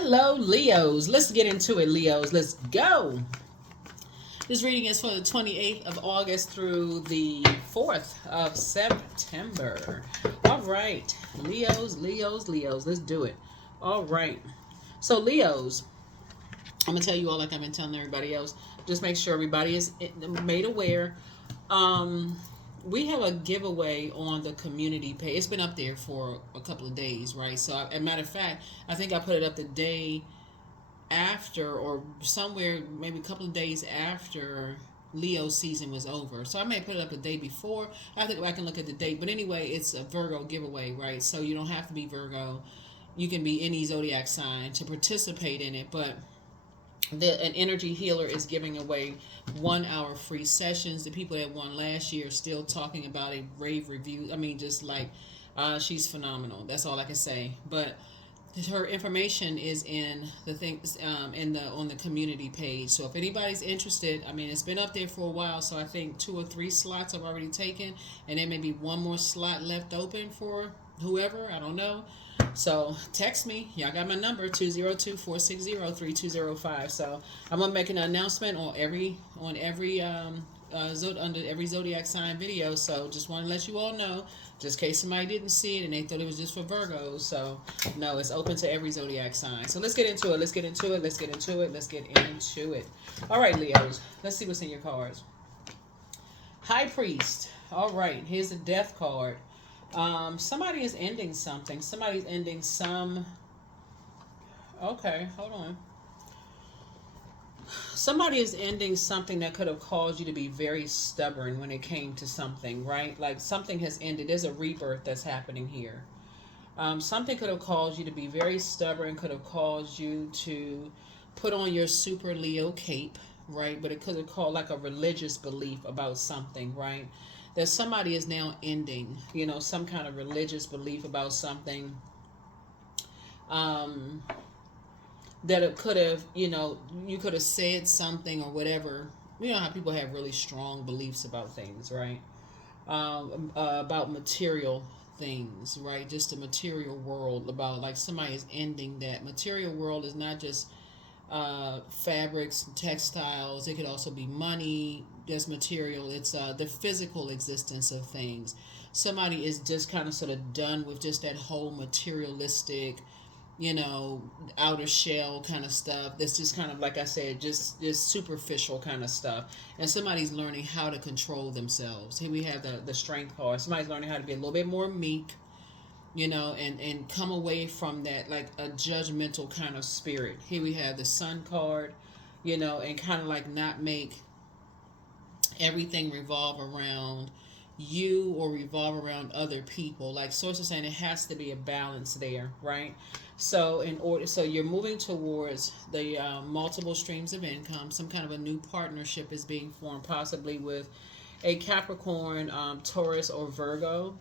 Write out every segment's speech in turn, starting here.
Hello, Leos. Let's get into it, Leos. Let's go. This reading is for the 28th of August through the 4th of September. All right, Leos, Leos, Leos. Let's do it. All right. So, Leos, I'm going to tell you all like I've been telling everybody else. Just make sure everybody is made aware. We have a giveaway on the community page. It's been up there for a couple of days, right? So, as a matter of fact, I think I put it up the day after, or somewhere maybe a couple of days after Leo season was over. So I may put it up a day before. I have to go back and look at the date. But anyway, it's a Virgo giveaway, right? So you don't have to be Virgo. You can be any zodiac sign to participate in it. But an energy healer is giving away 1 hour free sessions. The people that won last year are still talking about a rave review. I mean, just like she's phenomenal. That's all I can say. But her information is in the things on the community page. So if anybody's interested, I mean, it's been up there for a while. So I think 2 or 3 slots have already taken, and there may be 1 more slot left open for whoever. I don't know. So text me. Y'all got my number, 202-460-3205. So I'm gonna make an announcement on every under every zodiac sign video. So just want to let you all know, just in case somebody didn't see it and they thought it was just for Virgos. So no, it's open to every zodiac sign. So let's get into it. Let's get into it. Let's get into it. Let's get into it. All right, Leos. Let's see what's in your cards. High Priest. All right. Here's the Death card. Somebody is ending something. Somebody's ending some. Okay, hold on. Somebody is ending something that could have caused you to be very stubborn when it came to something, right? Like something has ended. There's a rebirth that's happening here. Something could have caused you to be very stubborn, could have caused you to put on your super Leo cape, right? But it could have called like a religious belief about something, right? That somebody is now ending, some kind of religious belief about something. That it could have, you could have said something or whatever. You know how people have really strong beliefs about things, right? About material things, right? Just the material world, about like somebody is ending that. Material world is not just fabrics, textiles. It could also be money. That's material. It's the physical existence of things. Somebody is just kind of sort of done with just that whole materialistic, outer shell kind of stuff. That's just kind of, like I said, just superficial kind of stuff. And somebody's learning how to control themselves. Here we have the Strength card. Somebody's learning how to be a little bit more meek, and come away from that, like a judgmental kind of spirit. Here we have the Sun card, and kind of like not make everything revolve around you or revolve around other people. Like Source is saying, it has to be a balance there, right? So you're moving towards the multiple streams of income. Some kind of a new partnership is being formed, possibly with a Capricorn, Taurus, or Virgo,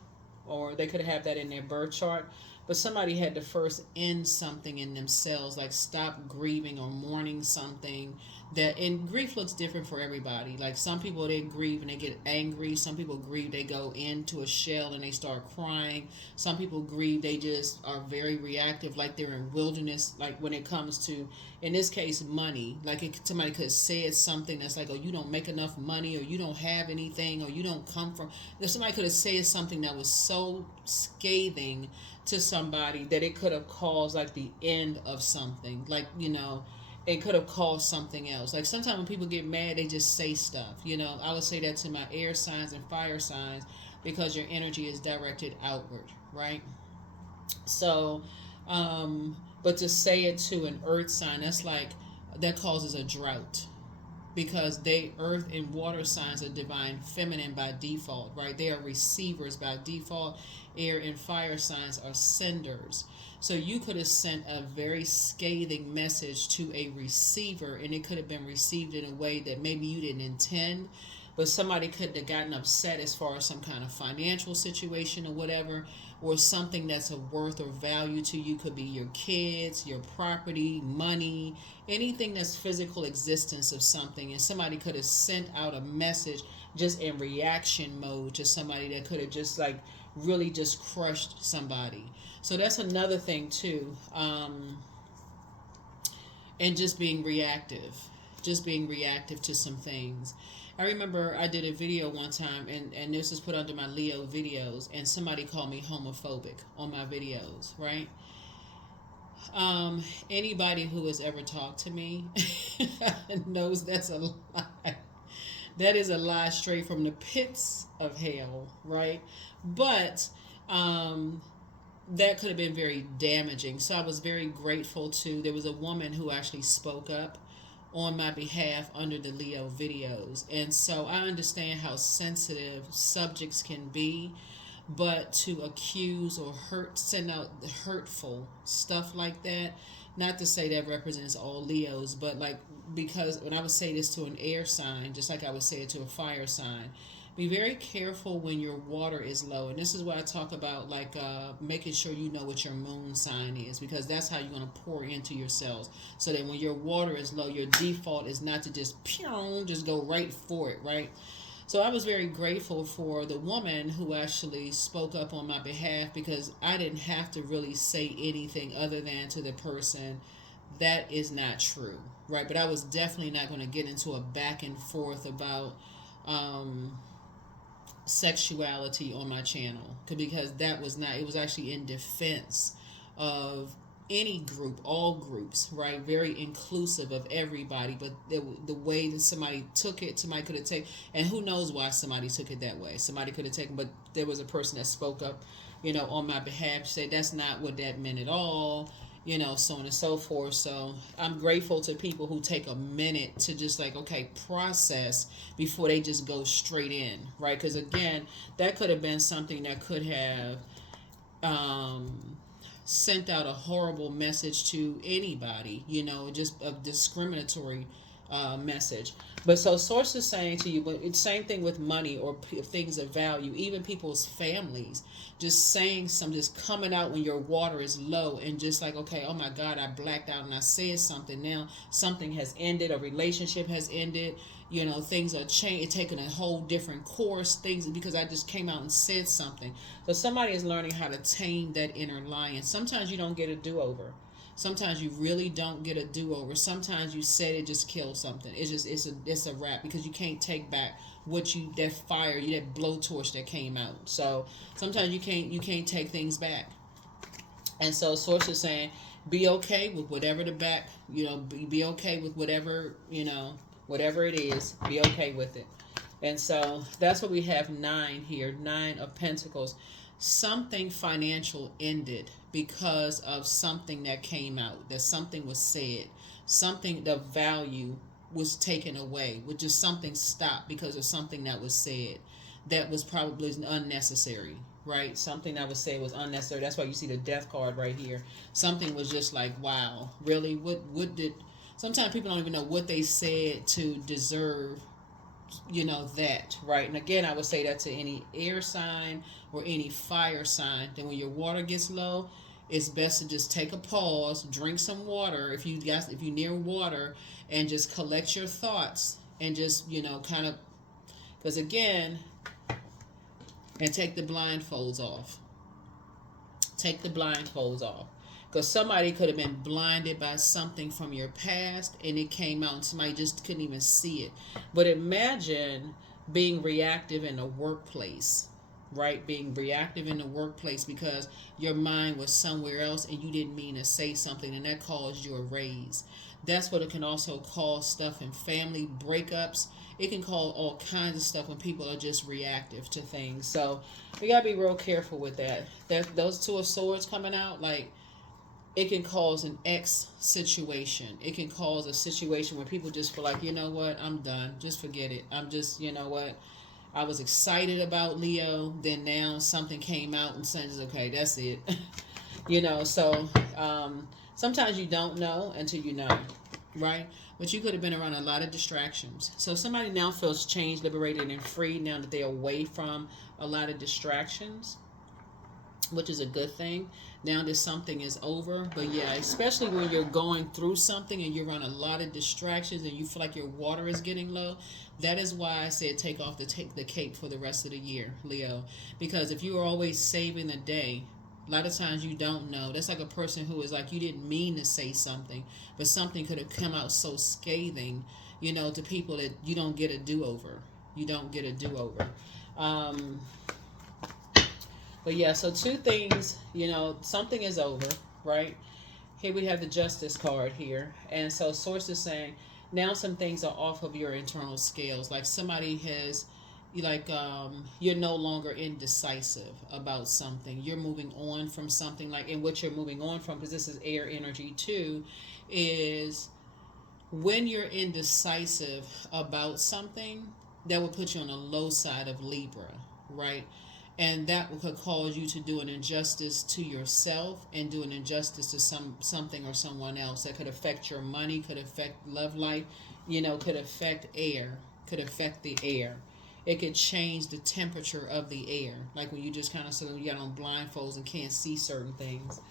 or they could have that in their birth chart. But somebody had to first end something in themselves, like stop grieving or mourning something. And grief looks different for everybody. Like some people, they grieve and they get angry. Some people grieve, they go into a shell and they start crying. Some people grieve, they just are very reactive, like they're in wilderness. Like when it comes to, in this case, money. Like somebody could have said something that's like, oh, you don't make enough money, or you don't have anything, or you don't come from. Somebody could have said something that was so scathing to somebody that it could have caused like the end of something. Like, it could have caused something else. Like sometimes when people get mad, they just say stuff. I would say that to my air signs and fire signs, because your energy is directed outward, right? So, but to say it to an earth sign, that causes a drought, because earth and water signs are divine feminine by default, right? They are receivers by default. Air and fire signs are senders. So you could have sent a very scathing message to a receiver, and it could have been received in a way that maybe you didn't intend, but somebody could have gotten upset as far as some kind of financial situation or whatever, or something that's of worth or value to you. Could be your kids, your property, money, anything that's physical existence of something. And somebody could have sent out a message just in reaction mode to somebody that could have just like really just crushed somebody. So that's another thing too. and just being reactive to some things. I remember I did a video one time, and this was put under my Leo videos, and somebody called me homophobic on my videos, right? Anybody who has ever talked to me knows that's a lie. That is a lie straight from the pits of hell, right? But that could have been very damaging. So I was very grateful to, there was a woman who actually spoke up on my behalf under the Leo videos. And so I understand how sensitive subjects can be, but to accuse or hurt, send out hurtful stuff like that, not to say that represents all Leos, but like, because when I would say this to an air sign, just like I would say it to a fire sign, be very careful when your water is low. And this is what I talk about, like making sure you know what your moon sign is, because that's how you're going to pour into yourselves. So that when your water is low, your default is not to just just go right for it, right? So I was very grateful for the woman who actually spoke up on my behalf, because I didn't have to really say anything other than to the person, that is not true, right? But I was definitely not going to get into a back and forth about sexuality on my channel, because that was not, it was actually in defense of any group, all groups, right? Very inclusive of everybody. But the way that somebody took it, somebody could have taken, and who knows why somebody took it that way. Somebody could have taken, but there was a person that spoke up, on my behalf, to say that's not what that meant at all, so on and so forth. So I'm grateful to people who take a minute to just like, okay, process before they just go straight in, right? Because again, that could have been something that could have sent out a horrible message to anybody, just a discriminatory message. But so source is saying to you, but it's same thing with money or things of value, even people's families, just saying some, just coming out when your water is low, and just like, okay, oh my God, I blacked out and I said something. Now something has ended, a relationship has ended, things are changed, taking a whole different course, things, because I just came out and said something. So somebody is learning how to tame that inner lion. Sometimes you don't get a do-over. Sometimes you really don't get a do-over. Sometimes you said it, just killed something. It's a wrap, because you can't take back that fire, that blowtorch that came out. So sometimes you can't take things back. And so source is saying, be okay with whatever the back, be okay with whatever, whatever it is, be okay with it. And so that's what we have 9 here, 9 of Pentacles. Something financial ended because of something that came out, that something was said, something, the value was taken away, which is something stopped because of something that was said that was probably unnecessary, right? Something that was said was unnecessary. That's why you see the death card right here. Something was just like, wow, really? What did, sometimes people don't even know what they said to deserve that, right? And again, I would say that to any air sign or any fire sign, that when your water gets low, it's best to just take a pause, drink some water if you near water, and just collect your thoughts, and just kind of, because again, and take the blindfolds off. Take the blindfolds off. Because somebody could have been blinded by something from your past, and it came out and somebody just couldn't even see it. But imagine being reactive in the workplace, right? Being reactive in the workplace because your mind was somewhere else and you didn't mean to say something, and that caused you a raise. That's what it can also cause stuff in family breakups. It can cause all kinds of stuff when people are just reactive to things. So we got to be real careful with that. Those 2 of Swords coming out, like, it can cause an X situation. It can cause a situation where people just feel like, you know what, I'm done. Just forget it. I'm just, what, I was excited about Leo. Then now something came out and says, okay, that's it. So sometimes you don't know until you know, right? But you could have been around a lot of distractions. So somebody now feels changed, liberated, and free now that they're away from a lot of distractions, which is a good thing. Now that something is over. But yeah, especially when you're going through something and you're around a lot of distractions and you feel like your water is getting low, that is why I said take the cape for the rest of the year, Leo. Because if you are always saving the day, A lot of times you don't know. That's like a person who is like, you didn't mean to say something, but something could have come out so scathing, to people that you don't get a do-over. You don't get a do-over. Um, but yeah, so two things, something is over, right? Here we have the justice card here. And so source is saying now some things are off of your internal scales. Like somebody has, you're no longer indecisive about something. You're moving on from something, like, and what you're moving on from, because this is air energy too, is when you're indecisive about something, that will put you on the low side of Libra, right? And that could cause you to do an injustice to yourself and do an injustice to something or someone else. That could affect your money, could affect love life, could affect air, could affect the air. It could change the temperature of the air, like when you just kind of suddenly got on blindfolds and can't see certain things.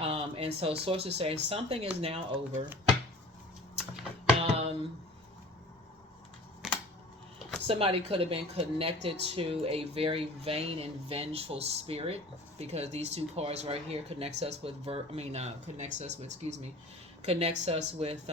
And so sources say something is now over. Somebody could have been connected to a very vain and vengeful spirit, because these two cards right here connects us with connects us with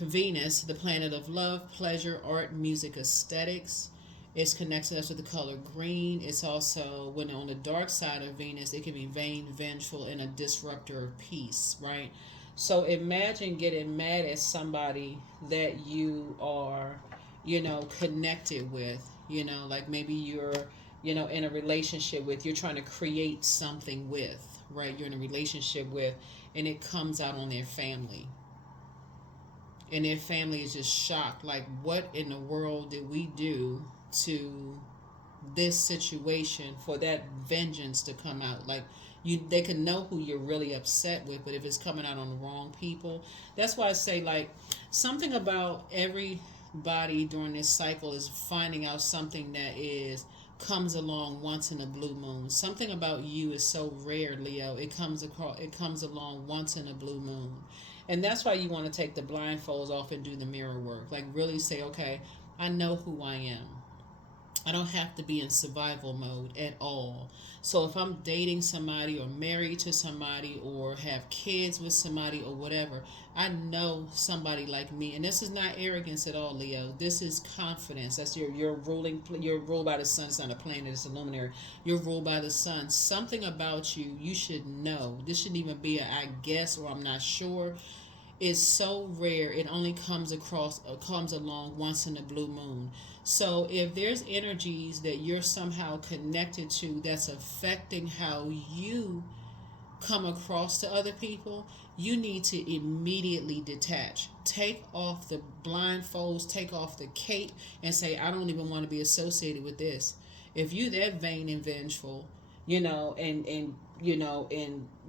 Venus, the planet of love, pleasure, art, music, aesthetics. It's connected us with the color green. It's also, when on the dark side of Venus, it can be vain, vengeful, and a disruptor of peace, right? So imagine getting mad at somebody that you are, connected with, like maybe you're, in a relationship with, you're trying to create something with, right? You're in a relationship with, and it comes out on their family. And their family is just shocked, like, what in the world did we do to this situation for that vengeance to come out? Like, they can know who you're really upset with, but if it's coming out on the wrong people, that's why I say, like, something about everybody during this cycle is finding out something that comes along once in a blue moon. Something about you is so rare, Leo. It comes along once in a blue moon. And that's why you want to take the blindfolds off and do the mirror work. Like, really say, okay, I know who I am. I don't have to be in survival mode at all. So if I'm dating somebody or married to somebody or have kids with somebody or whatever, I know somebody like me. And this is not arrogance at all, Leo. This is confidence. That's you're ruled by the sun. It's not a planet, it's a luminary. You're ruled by the sun. Something about you should know. This shouldn't even be a I guess or I'm not sure. Is so rare. It only comes along once in a blue moon. So if there's energies that you're somehow connected to that's affecting how you come across to other people, you need to immediately detach. Take off the blindfolds, take off the cape, and say, I don't even want to be associated with this. If you that vain and vengeful, and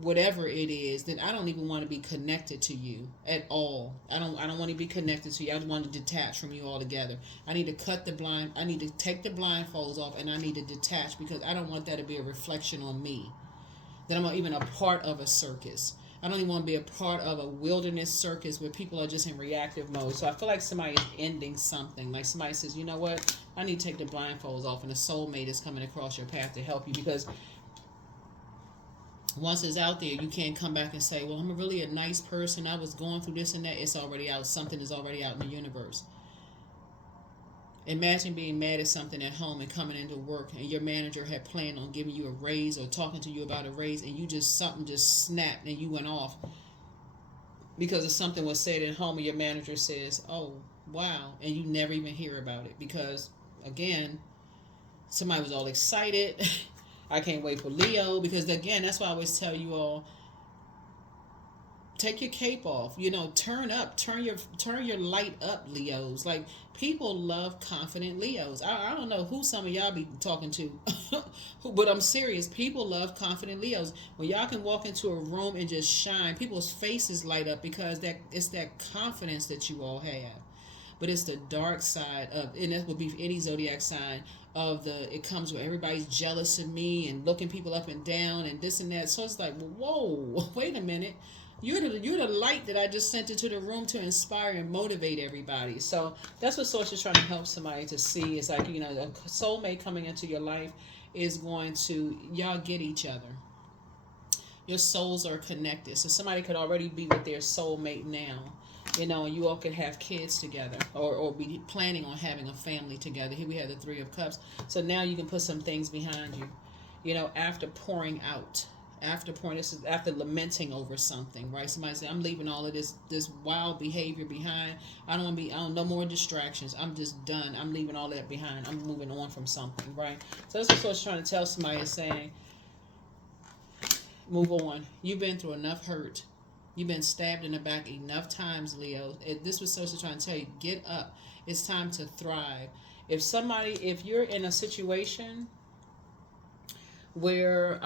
whatever it is, then I don't even want to be connected to you at all. I don't want to be connected to you. I want to detach from you altogether. I need to I need to take the blindfolds off, and I need to detach, because I don't want that to be a reflection on me. That I'm even a part of a circus. I don't even want to be a part of a wilderness circus where people are just in reactive mode. So I feel like somebody is ending something. Like somebody says, you know what? I need to take the blindfolds off, and a soulmate is coming across your path to help you, because once it's out there, you can't come back and say, well, I'm really a nice person. I was going through this and that. It's already out. Something is already out in the universe. Imagine being mad at something at home and coming into work, and your manager had planned on giving you a raise or talking to you about a raise, and something just snapped and you went off because of something was said at home, and your manager says, oh, wow, and you never even hear about it because, again, somebody was all excited. I can't wait for Leo, because again, that's why I always tell you all, take your cape off, turn up, turn your light up, Leos. Like, people love confident Leos. I don't know who some of y'all be talking to, but I'm serious. People love confident Leos. When y'all can walk into a room and just shine, people's faces light up, because it's that confidence that you all have. But it's the dark side of, and that would be for any zodiac sign, it comes where everybody's jealous of me and looking people up and down and this and that. So it's like, whoa, wait a minute. You're the light that I just sent into the room to inspire and motivate everybody. So that's what Source is trying to help somebody to see. Is like, a soulmate coming into your life, is going to, y'all get each other. Your souls are connected. So somebody could already be with their soulmate now, you know, and you all could have kids together, or be planning on having a family together. Here we have the Three of Cups. So now you can put some things behind you, you know, after pouring out. This is after lamenting over something, right? Somebody said, I'm leaving all of this wild behavior behind. I don't want to be, no more distractions. I'm just done. I'm leaving all that behind. I'm moving on from something, right? So that's what I was trying to tell somebody, is saying, move on. You've been through enough hurt. You've been stabbed in the back enough times, Leo. This was social trying to tell you, get up. It's time to thrive. If you're in a situation where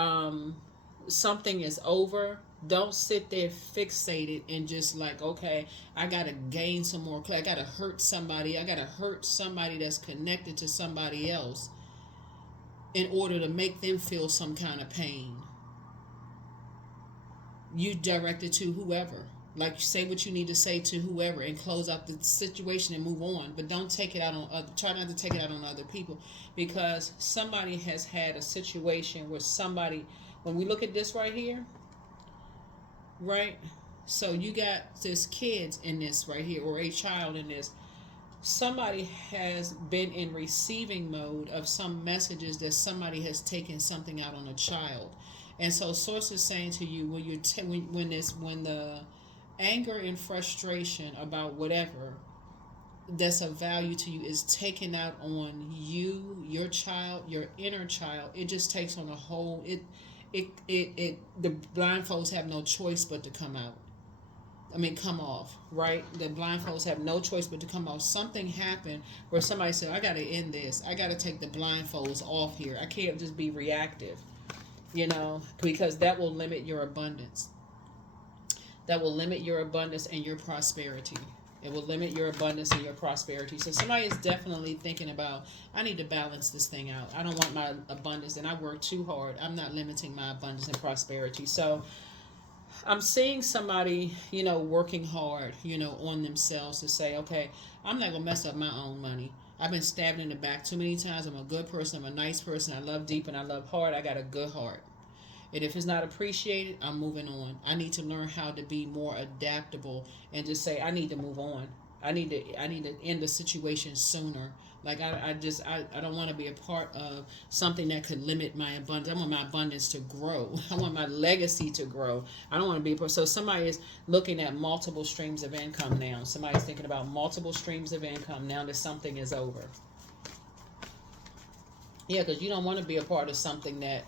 something is over, don't sit there fixated and just like, okay, I gotta gain some more I gotta hurt somebody. I gotta hurt somebody that's connected to somebody else in order to make them feel some kind of pain. You direct it to whoever. Like, say what you need to say to whoever and close out the situation and move on. But don't take it out on other. Try not to take it out on other people, because somebody has had a situation where somebody. When we look at this right here, right? So you got this kids in this right here, or a child in this. Somebody has been in receiving mode of some messages that somebody has taken something out on a child. And so source is saying to you, when you when the anger and frustration about whatever that's of value to you is taken out on you, your child, your inner child, it just takes on a whole the blindfolds have no choice but to come out. Come off, right? The blindfolds have no choice but to come off. Something happened where somebody said, I got to end this. I got to take the blindfolds off here. I can't just be reactive. You know, because that will limit your abundance. That will limit your abundance and your prosperity. It will limit your abundance and your prosperity. So somebody is definitely thinking about, I need to balance this thing out. I don't want my abundance, and I work too hard. I'm not limiting my abundance and prosperity. So I'm seeing somebody, you know, working hard, you know, on themselves to say, okay, I'm not going to mess up my own money. I've been stabbed in the back too many times. I'm a good person. I'm a nice person. I love deep and I love hard. I got a good heart. And if it's not appreciated, I'm moving on. I need to learn how to be more adaptable and just say, I need to move on. I need to end the situation sooner. Like I don't want to be a part of something that could limit my abundance. I want my abundance to grow. I want my legacy to grow. I don't want to be a person. So somebody is looking at multiple streams of income now. Somebody's thinking about multiple streams of income now that something is over. Yeah, because you don't want to be a part of something that,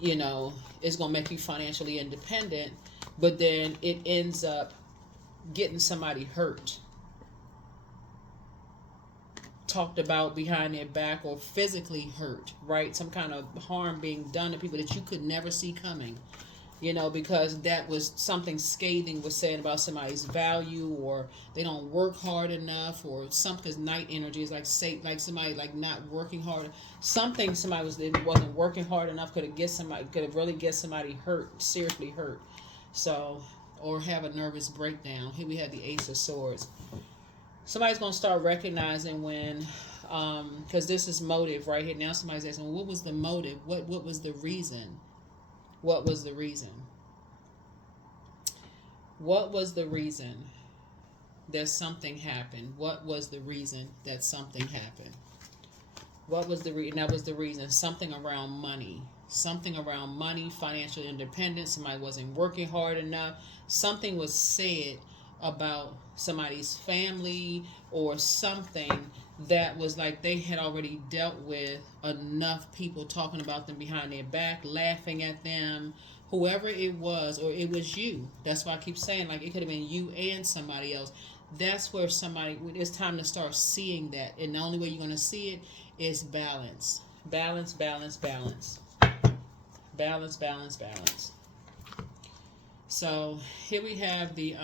you know, is going to make you financially independent, but then it ends up getting somebody hurt, talked about behind their back, or physically hurt, right? Some kind of harm being done to people that you could never see coming, you know, because that was something scathing was said about somebody's value, or they don't work hard enough, or something. Because night energy is like, say, like somebody like not working hard. Something somebody wasn't working hard enough could have really get somebody hurt, seriously hurt. So, or have a nervous breakdown. Here we have the Ace of Swords. Somebody's going to start recognizing when, because this is motive right here. Now somebody's asking, well, what was the motive? What was the reason? What was the reason? What was the reason that something happened? What was the reason that something happened? What was the reason? That was the reason. Something around money. Something around money, financial independence. Somebody wasn't working hard enough. Something was said about somebody's family or something that was like they had already dealt with enough people talking about them behind their back, laughing at them, whoever it was, or it was you. That's why I keep saying, like, it could have been you and somebody else. That's where it's time to start seeing that. And the only way you're going to see it is balance. Balance, balance, balance. Balance, balance, balance. So here we have the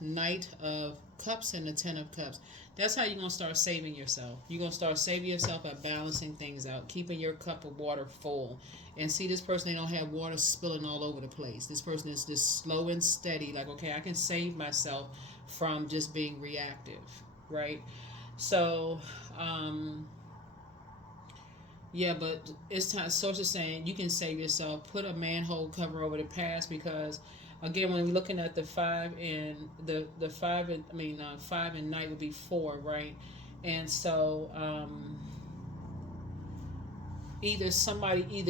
Knight of Cups and the Ten of Cups. That's how you're going to start saving yourself. You're going to start saving yourself by balancing things out, keeping your cup of water full. And see, this person, they don't have water spilling all over the place. This person is just slow and steady. Like, okay, I can save myself from just being reactive, right? So, Yeah, but it's time. Source is saying you can save yourself. Put a manhole cover over the past because, again, when we're looking at the five and the five and five and night would be four, right? And so either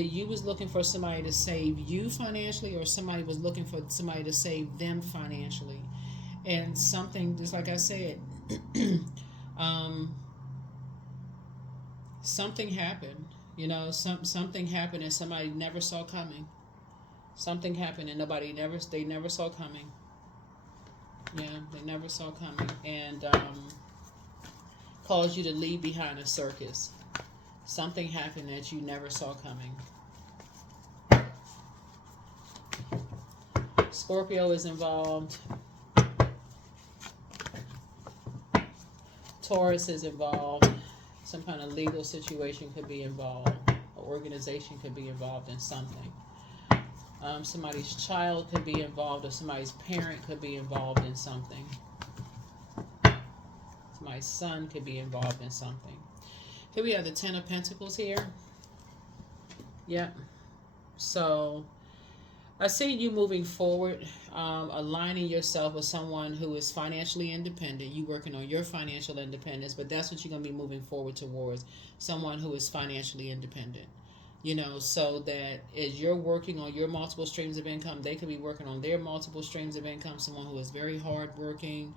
you was looking for somebody to save you financially, or somebody was looking for somebody to save them financially, and something just like I said, um, something happened. Something happened and somebody never saw coming. Something happened and they never saw coming. Yeah, they never saw coming, and caused you to leave behind a circus. Something happened that you never saw coming. Scorpio is involved. Taurus is involved. Some kind of legal situation could be involved. An organization could be involved in something. Somebody's child could be involved, or somebody's parent could be involved in something. Somebody's son could be involved in something. Here we have the Ten of Pentacles here. Yep. So I see you moving forward, aligning yourself with someone who is financially independent. You working on your financial independence, but that's what you're going to be moving forward towards. Someone who is financially independent. So that as you're working on your multiple streams of income, they could be working on their multiple streams of income. Someone who is very hardworking,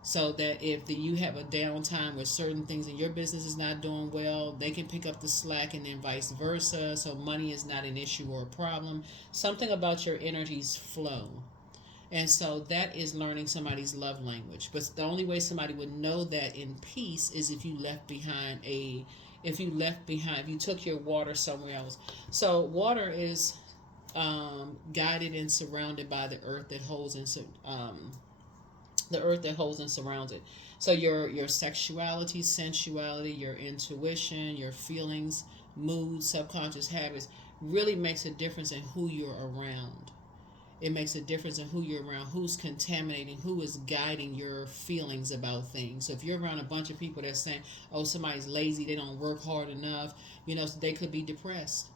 so that if you have a downtime where certain things in your business is not doing well, they can pick up the slack, and then vice versa. So money is not an issue or a problem. Something about your energies flow. And so that is learning somebody's love language. But the only way somebody would know that in peace is if you if you took your water somewhere else. So water is guided and surrounded by the earth that holds and surrounds it. So your sexuality, sensuality, your intuition, your feelings, moods, subconscious habits really makes a difference in who you're around. It makes a difference in who you're around, who's contaminating, who is guiding your feelings about things. So if you're around a bunch of people that's saying, oh, somebody's lazy, they don't work hard enough, so they could be depressed.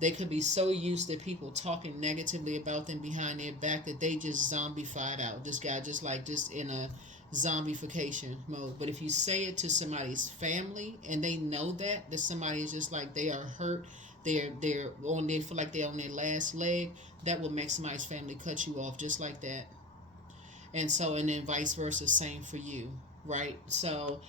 They could be so used to people talking negatively about them behind their back that they just zombified out. This guy just in a zombification mode. But if you say it to somebody's family and they know that somebody is just like they are hurt, they feel like they're on their last leg, that will make somebody's family cut you off just like that. And then vice versa, same for you, right? So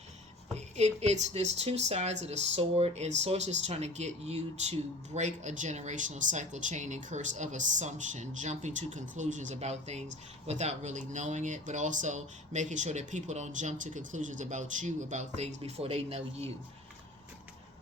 it's there's two sides of the sword, and source is trying to get you to break a generational cycle, chain, and curse of assumption, jumping to conclusions about things without really knowing it, but also making sure that people don't jump to conclusions about you about things before they know you.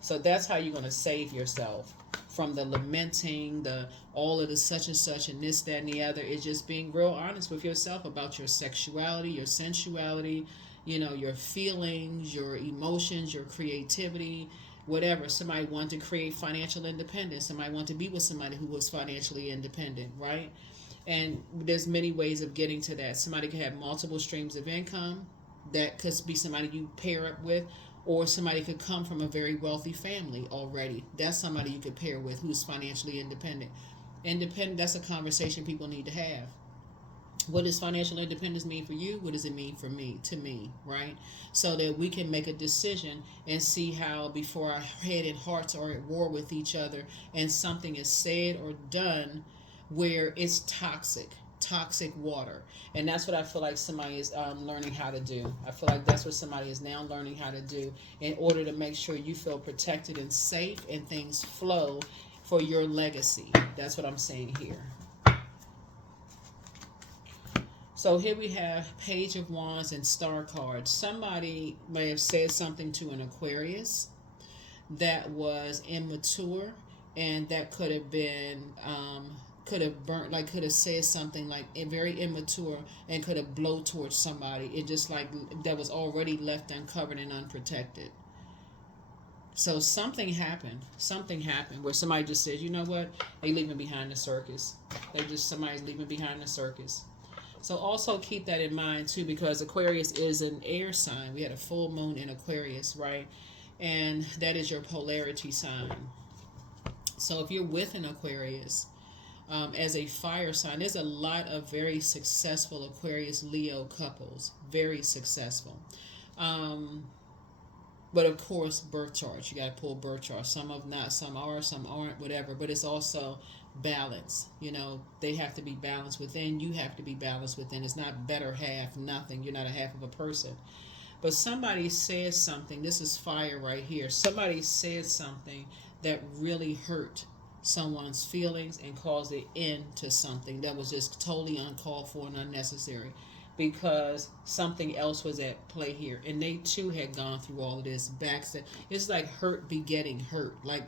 So that's how you're going to save yourself from the lamenting, the all of the such and such and this, that, and the other. Is just being real honest with yourself about your sexuality, your sensuality, your feelings, your emotions, your creativity, whatever. Somebody want to create financial independence. Somebody want to be with somebody who was financially independent, right? And there's many ways of getting to that. Somebody could have multiple streams of income. That could be somebody you pair up with, or somebody could come from a very wealthy family already. That's somebody you could pair with who's financially independent. That's a conversation people need to have. What does financial independence mean for you? What does it mean for me, to me, right? So that we can make a decision and see how, before our head and hearts are at war with each other and something is said or done where it's toxic water. And that's what I feel like somebody is learning how to do. I feel like that's what somebody is now learning how to do in order to make sure you feel protected and safe and things flow for your legacy. That's what I'm saying here. So here we have Page of Wands and Star cards. Somebody may have said something to an Aquarius that was immature, and that could have been could have said something like very immature and could have blown towards somebody. It just like that was already left uncovered and unprotected. So something happened where somebody just said, you know what, they leaving behind the circus. Somebody's leaving behind the circus. So also keep that in mind too, because Aquarius is an air sign. We had a full moon in Aquarius, right? and that is your polarity sign. So if you're with an Aquarius, as a fire sign, there's a lot of very successful Aquarius Leo couples, very successful. Um, but of course, birth charts, you got to pull birth charts. Some of not, some are, some aren't, whatever. But it's also balance. You know, they have to be balanced within. You have to be balanced within. It's not better half, nothing. You're not a half of a person. But somebody says something. This is fire right here. Somebody says something that really hurt someone's feelings and caused an end to something that was just totally uncalled for and unnecessary, because something else was at play here, and they too had gone through all of this backstab. It's like hurt begetting hurt, like,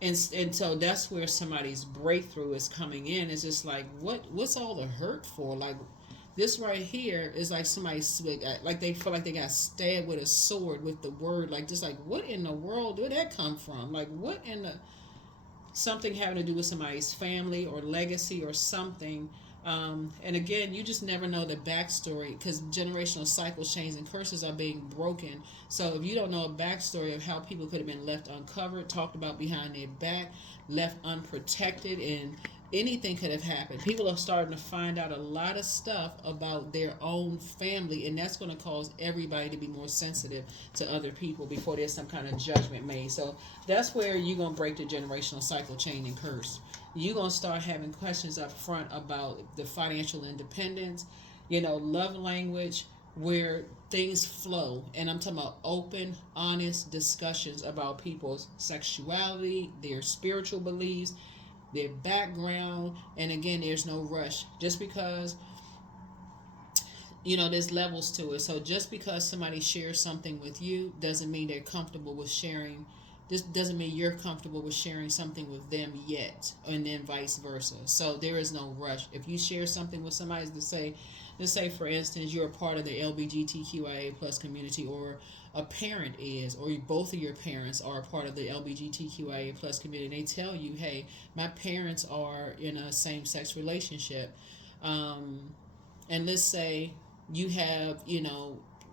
and so that's where somebody's breakthrough is coming in. It's just like, what's all the hurt for? Like, this right here is like somebody, like they feel like they got stabbed with a sword with the word, like, just like, what in the world did that come from? Like, what in the, something having to do with somebody's family or legacy or something. And again, you just never know the backstory, because generational cycles change and curses are being broken. So if you don't know a backstory of how people could have been left uncovered, talked about behind their back, left unprotected, and anything could have happened. People are starting to find out a lot of stuff about their own family, and that's going to cause everybody to be more sensitive to other people before there's some kind of judgment made. So that's where you're going to break the generational cycle, chain, and curse. You're going to start having questions up front about the financial independence, love language, where things flow. And I'm talking about open, honest discussions about people's sexuality, their spiritual beliefs, their background. And again, there's no rush. Just because, there's levels to it. So just because somebody shares something with you doesn't mean they're comfortable with sharing. This doesn't mean you're comfortable with sharing something with them yet, and then vice versa. So there is no rush. If you share something with somebody, let's say for instance, you're a part of the LGBTQIA plus community, or a parent is, or both of your parents are a part of the LGBTQIA plus community, and they tell you, hey, my parents are in a same-sex relationship. And let's say you have,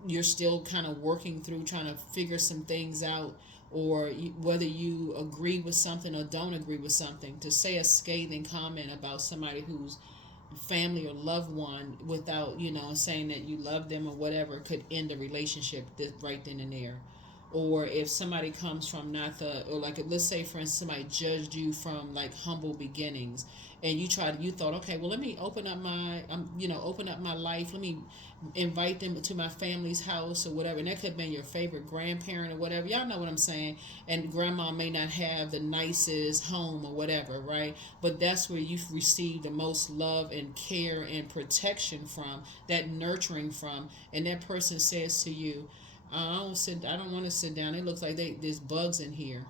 you're still kind of working through trying to figure some things out, or whether you agree with something or don't agree with something, to say a scathing comment about somebody who's family or loved one without, saying that you love them or whatever, could end a relationship right then and there. Or if somebody comes from not the, or like, let's say for instance, somebody judged you from like humble beginnings, and you thought, okay, well, let me open up my life, let me invite them to my family's house or whatever, and that could have been your favorite grandparent or whatever, y'all know what I'm saying, and grandma may not have the nicest home or whatever, right? But that's where you've received the most love and care and protection from, that nurturing from, and that person says to you, I don't want to sit down. It looks like there's bugs in here.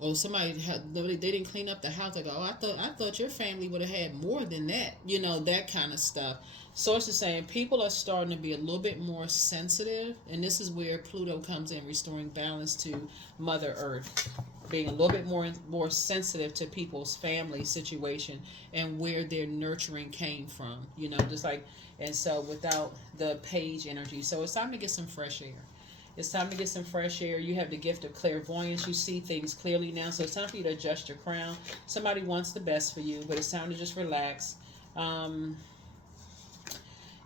Or they didn't clean up the house. Like, oh, I thought your family would have had more than that. That kind of stuff. Sources saying people are starting to be a little bit more sensitive, and this is where Pluto comes in, restoring balance to Mother Earth, being a little bit more sensitive to people's family situation and where their nurturing came from. Just like, and so without the page energy, so it's time to get some fresh air. It's time to get some fresh air. You have the gift of clairvoyance. You see things clearly now. So it's time for you to adjust your crown. Somebody wants the best for you, but it's time to just relax.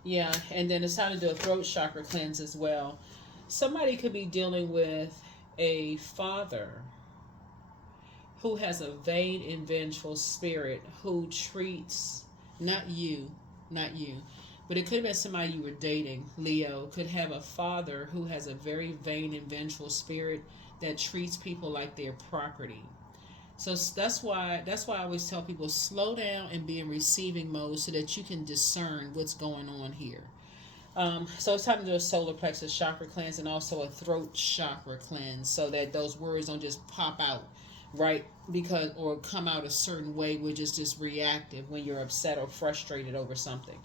Yeah, and then it's time to do a throat chakra cleanse as well. Somebody could be dealing with a father who has a vain and vengeful spirit, who treats, not you, but it could have been somebody you were dating. Leo could have a father who has a very vain and vengeful spirit that treats people like their property. So that's why I always tell people, slow down and be in receiving mode so that you can discern what's going on here. So it's time to do a solar plexus chakra cleanse and also a throat chakra cleanse, so that those words don't just pop out, right? Because, or come out a certain way, which is just reactive when you're upset or frustrated over something.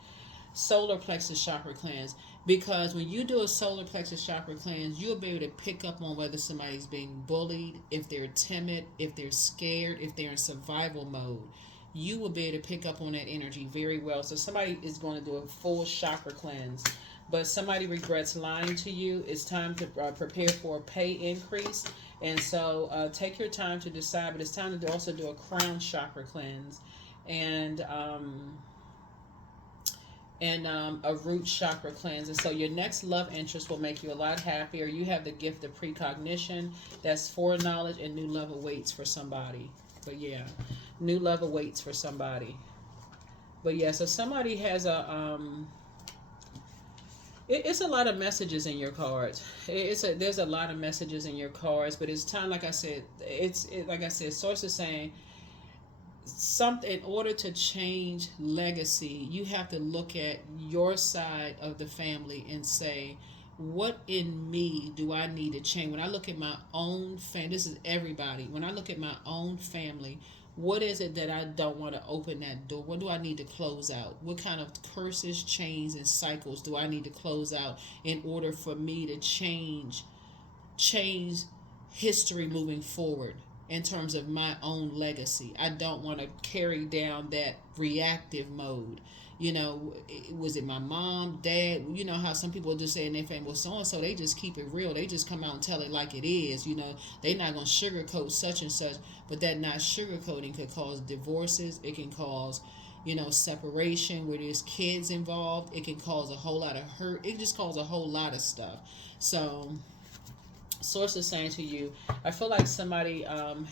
Solar plexus chakra cleanse, because when you do a solar plexus chakra cleanse, you'll be able to pick up on whether somebody's being bullied, if they're timid, if they're scared, if they're in survival mode. You will be able to pick up on that energy very well. So somebody is going to do a full chakra cleanse. but somebody regrets lying to you. It's time to prepare for a pay increase. And so take your time to decide, but it's time to also do a crown chakra cleanse and a root chakra cleanse. And so your next love interest will make you a lot happier. You have the gift of precognition. That's foreknowledge, and new love awaits for somebody. But yeah, new love awaits for somebody. But yeah, so somebody has it's a lot of messages in your cards. There's a lot of messages in your cards, but it's time. Like I said, like I said, source is saying something. In order to change legacy, you have to look at your side of the family and say, what in me do I need to change? When I look at my own family, this is everybody. When I look at my own family, what is it that I don't want to open that door? What do I need to close out? What kind of curses, chains, and cycles do I need to close out in order for me to change history moving forward in terms of my own legacy? I don't want to carry down that reactive mode. Was it my mom, dad? You know how some people just say in their family, well, so and so, they just keep it real. They just come out and tell it like it is. They're not going to sugarcoat such and such. But that not sugarcoating could cause divorces. It can cause, separation where there's kids involved. It can cause a whole lot of hurt. It just causes a whole lot of stuff. So, source is saying to you, I feel like somebody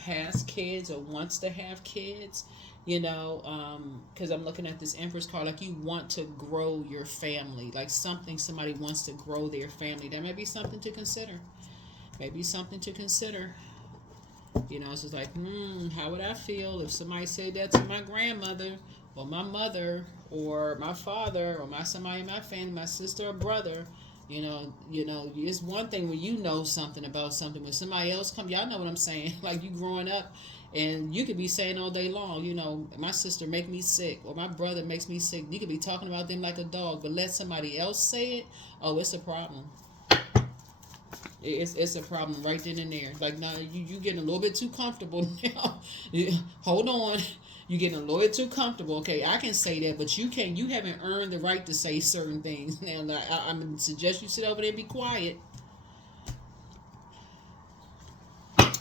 has kids or wants to have kids, because I'm looking at this Empress card, like you want to grow your family, like somebody wants to grow their family. That may be something to consider. Maybe something to consider. It's just like, how would I feel if somebody said that to my grandmother or my mother or my father or somebody in my family, my sister or brother? It's one thing when you know something about something. When somebody else comes, y'all know what I'm saying. Like you growing up, and you could be saying all day long, my sister make me sick or my brother makes me sick. You could be talking about them like a dog, but let somebody else say it. Oh, it's a problem. It's a problem right then and there. Like now, you getting a little bit too comfortable now. Hold on. You getting a little bit too comfortable. Okay, I can say that, but you can't. You haven't earned the right to say certain things. Now, I'm gonna suggest you sit over there and be quiet.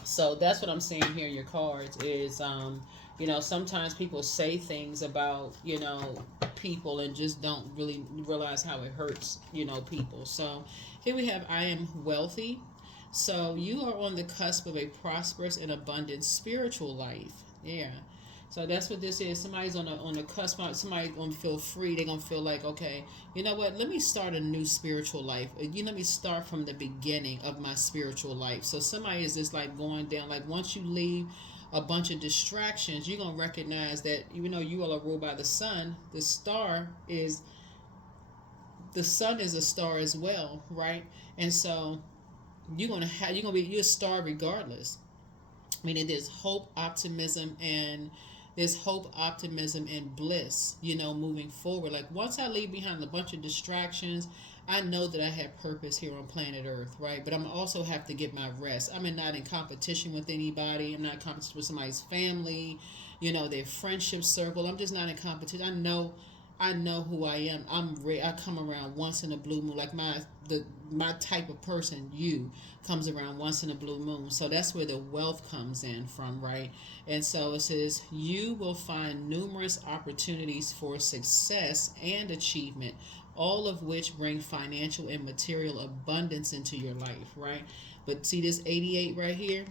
So that's what I'm seeing here in your cards is, sometimes people say things about, people and just don't really realize how it hurts, people. So here we have, I am wealthy. So you are on the cusp of a prosperous and abundant spiritual life. Yeah. So that's what this is. Somebody's on the cusp. Somebody's gonna feel free. They're gonna feel like, okay, you know what? Let me start a new spiritual life. Let me start from the beginning of my spiritual life. So somebody is just like going down. Like once you leave a bunch of distractions, you're gonna recognize that even though you all are ruled by the sun, the sun is a star as well, right? And so you're a star regardless. Meaning there's hope, optimism, and bliss, moving forward. Like once I leave behind a bunch of distractions, I know that I have purpose here on planet Earth, right? But I'm also have to get my rest. I'm not in competition with anybody. I'm not in competition with somebody's family, their friendship circle. I'm just not in competition. I know who I am. I come around once in a blue moon. Like my type of person, comes around once in a blue moon. So that's where the wealth comes in from, right? And so it says you will find numerous opportunities for success and achievement, all of which bring financial and material abundance into your life, right? But see this 88 right here?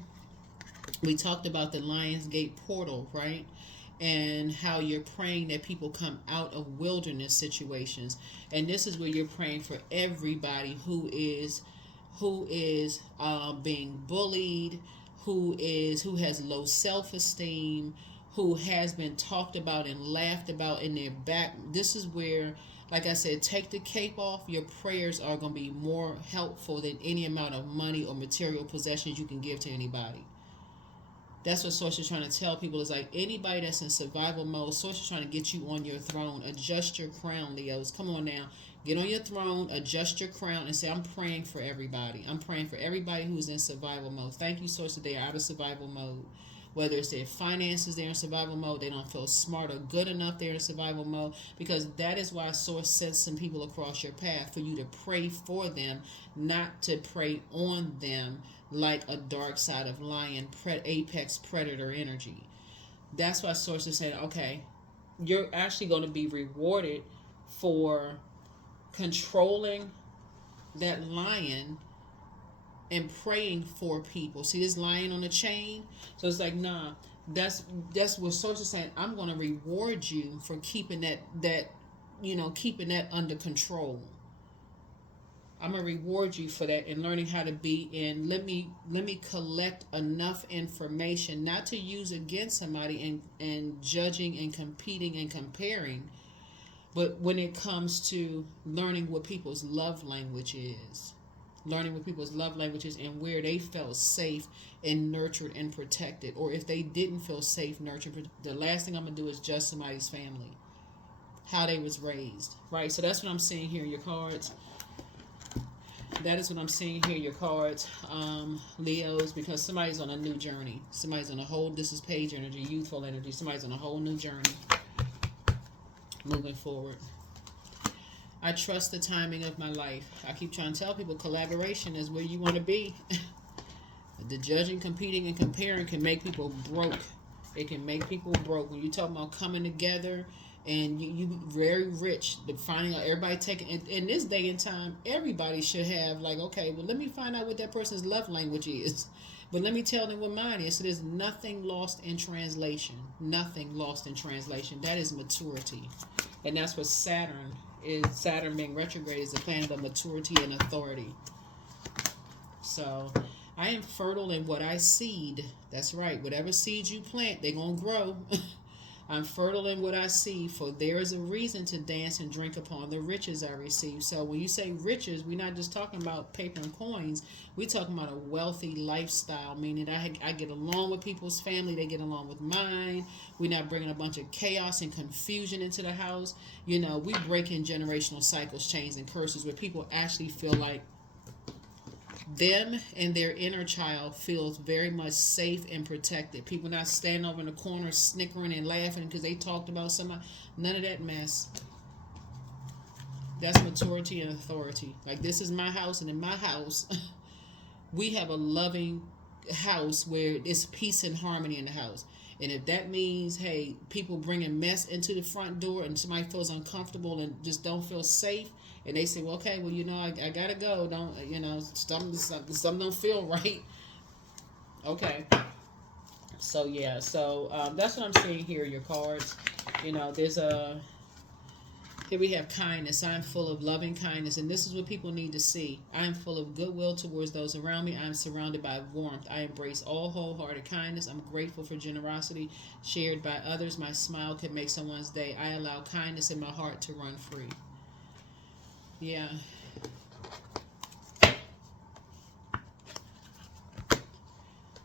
We talked about the Lionsgate portal, right? And how you're praying that people come out of wilderness situations. And this is where you're praying for everybody who is being bullied, who has low self-esteem, who has been talked about and laughed about in their back. This is where, like I said, take the cape off. Your prayers are going to be more helpful than any amount of money or material possessions you can give to anybody. That's what Source is trying to tell people. Is like anybody that's in survival mode, Source is trying to get you on your throne. Adjust your crown, Leos. Come on now. Get on your throne, adjust your crown, and say, I'm praying for everybody. I'm praying for everybody who's in survival mode. Thank you, Source, that they are out of survival mode. Whether it's their finances, they're in survival mode. They don't feel smart or good enough, they're in survival mode. Because that is why Source sends some people across your path for you to pray for them, not to prey on them like a dark side of lion, apex predator energy. That's why Source is saying, okay, you're actually going to be rewarded for controlling that lion and praying for people. See this lion on the chain? So it's like, nah, that's what Source is saying. I'm going to reward you for keeping keeping that under control. I'm gonna reward you for that and learning how to be in. Let me collect enough information not to use against somebody and judging and competing and comparing, but when it comes to learning what people's love language is, and where they felt safe and nurtured and protected, or if they didn't feel safe, nurtured. The last thing I'm gonna do is judge somebody's family, how they was raised, right? So that's what I'm seeing here in your cards. That is what I'm seeing here, your cards, Leos, because somebody's on a new journey. Somebody's on a whole, this is page energy, youthful energy. Somebody's on a whole new journey moving forward. I trust the timing of my life. I keep trying to tell people collaboration is where you want to be. The judging, competing, and comparing can make people broke. It can make people broke. When you talk about coming together, and you very rich, finding out everybody taking in this day and time, everybody should have like, okay, well, let me find out what that person's love language is, but let me tell them what mine is. So there's nothing lost in translation. Nothing lost in translation. That is maturity, and that's what Saturn is. Saturn being retrograde is a planet of maturity and authority. So I am fertile in what I seed. That's right. Whatever seeds you plant, they're gonna grow. I'm fertile in what I see, for there is a reason to dance and drink upon the riches I receive. So when you say riches, we're not just talking about paper and coins. We're talking about a wealthy lifestyle, meaning I get along with people's family. They get along with mine. We're not bringing a bunch of chaos and confusion into the house. We break in generational cycles, chains, and curses where people actually feel like them and their inner child feels very much safe and protected. People not standing over in the corner snickering and laughing because they talked about somebody. None of that mess. That's maturity and authority. Like, this is my house, and in my house we have a loving house where it's peace and harmony in the house. And if that means, hey, people bringing mess into the front door and somebody feels uncomfortable and just don't feel safe, and they say, well, okay, well, I gotta go. Don't, something don't feel right. Okay. So, yeah. So, that's what I'm seeing here, your cards. There's here we have kindness. I am full of loving kindness, and this is what people need to see. I am full of goodwill towards those around me. I am surrounded by warmth. I embrace all wholehearted kindness. I'm grateful for generosity shared by others. My smile could make someone's day. I allow kindness in my heart to run free. Yeah.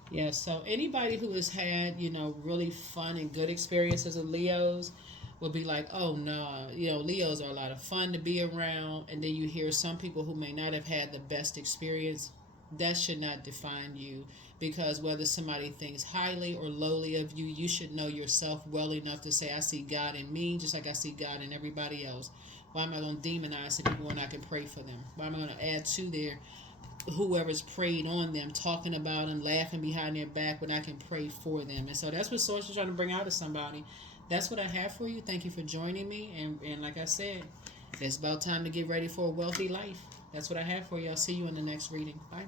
Yeah, so anybody who has had, really fun and good experiences with Leos will be like, oh no, Leos are a lot of fun to be around. And then you hear some people who may not have had the best experience. That should not define you, because whether somebody thinks highly or lowly of you, you should know yourself well enough to say, I see God in me just like I see God in everybody else. Why am I going to demonize the people when I can pray for them? Why am I going to add to their whoever's prayed on them, talking about them, laughing behind their back when I can pray for them? And so that's what Source is trying to bring out of somebody. That's what I have for you. Thank you for joining me. And like I said, it's about time to get ready for a wealthy life. That's what I have for you. I'll see you in the next reading. Bye.